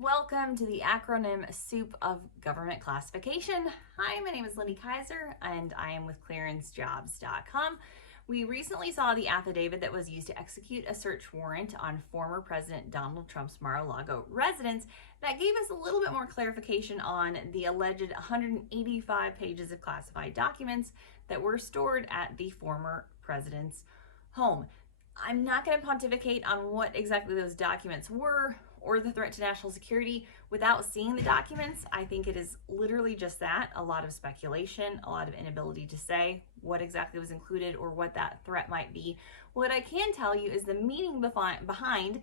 Welcome to the acronym soup of government classification. Hi, my name is Lindy Kaiser and I am with clearancejobs.com. We recently saw the affidavit that was used to execute a search warrant on former President Donald Trump's Mar-a-Lago residence that gave us a little bit more clarification on the alleged 185 pages of classified documents that were stored at the former president's home. I'm not going to pontificate on what exactly those documents were or the threat to national security without seeing the documents. I think it is literally just that, a lot of speculation, a lot of inability to say what exactly was included or what that threat might be. What I can tell you is the meaning behind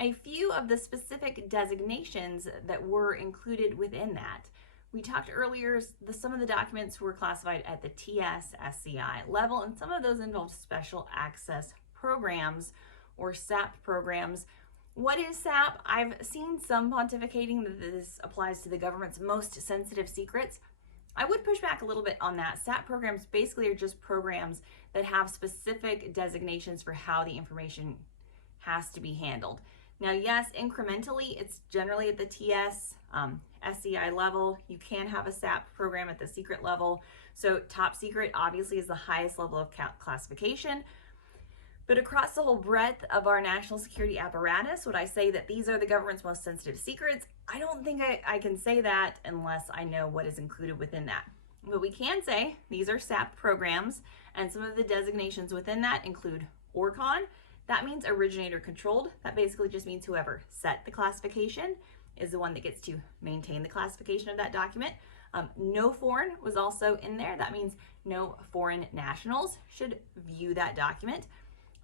a few of the specific designations that were included within that. We talked earlier, some of the documents were classified at the TS-SCI level, and some of those involved special access programs or SAP programs. What is SAP? I've seen some pontificating that this applies to the government's most sensitive secrets. I would push back a little bit on that. SAP programs basically are just programs that have specific designations for how the information has to be handled. Now, yes, incrementally, it's generally at the TS, SCI level. You can have a SAP program at the secret level. So top secret obviously is the highest level of classification. But across the whole breadth of our national security apparatus, would I say that these are the government's most sensitive secrets? I don't think I can say that unless I know what is included within that. But we can say these are SAP programs, and some of the designations within that include ORCON. That means Originator Controlled. That basically just means whoever set the classification is the one that gets to maintain the classification of that document. NOFORN was also in there. That means no foreign nationals should view that document.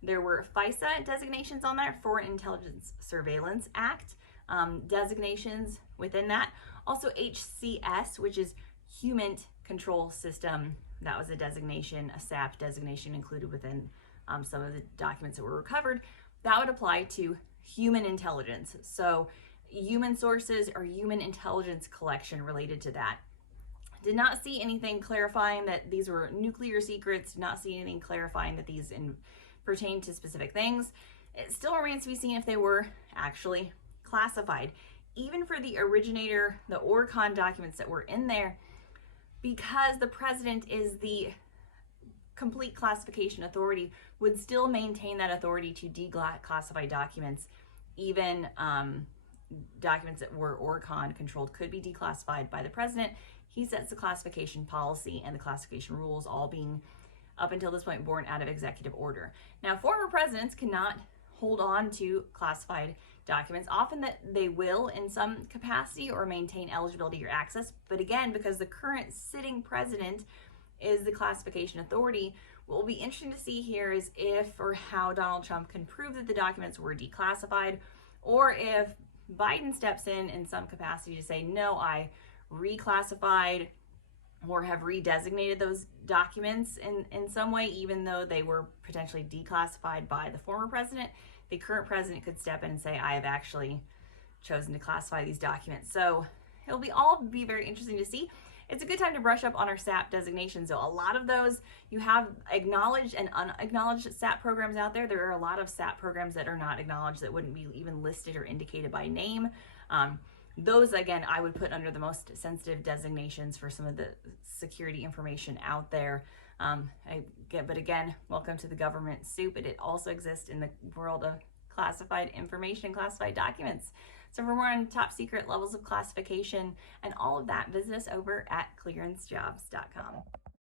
There were FISA designations on there, Foreign Intelligence Surveillance Act designations within that. Also HCS, which is HUMINT Control System. That was a designation, a SAP designation included within some of the documents that were recovered. That would apply to human intelligence. So human sources or human intelligence collection related to that. Did not see anything clarifying that these were nuclear secrets, did not see anything clarifying that these pertain to specific things. It still remains to be seen if they were actually classified. Even for the originator, the ORCON documents that were in there, because the president is the complete classification authority, would still maintain that authority to declassify documents. Even documents that were ORCON controlled could be declassified by the president. He sets the classification policy and the classification rules, all being up until this point born out of executive order. Now, former presidents cannot hold on to classified documents. Often that they will in some capacity or maintain eligibility or access. But again, because the current sitting president is the classification authority, what will be interesting to see here is if or how Donald Trump can prove that the documents were declassified, or if Biden steps in some capacity to say, no, I reclassified or have redesignated those documents in some way, even though they were potentially declassified by the former president. The current president could step in and say, I have actually chosen to classify these documents. So it'll all be very interesting to see. It's a good time to brush up on our SAP designations. So a lot of those, you have acknowledged and unacknowledged SAP programs out there. There are a lot of SAP programs that are not acknowledged, that wouldn't be even listed or indicated by name. Those, again, I would put under the most sensitive designations for some of the security information out there. But again, welcome to the government soup. It also exists in the world of classified information, classified documents. So for more on top secret levels of classification and all of that, visit us over at clearancejobs.com.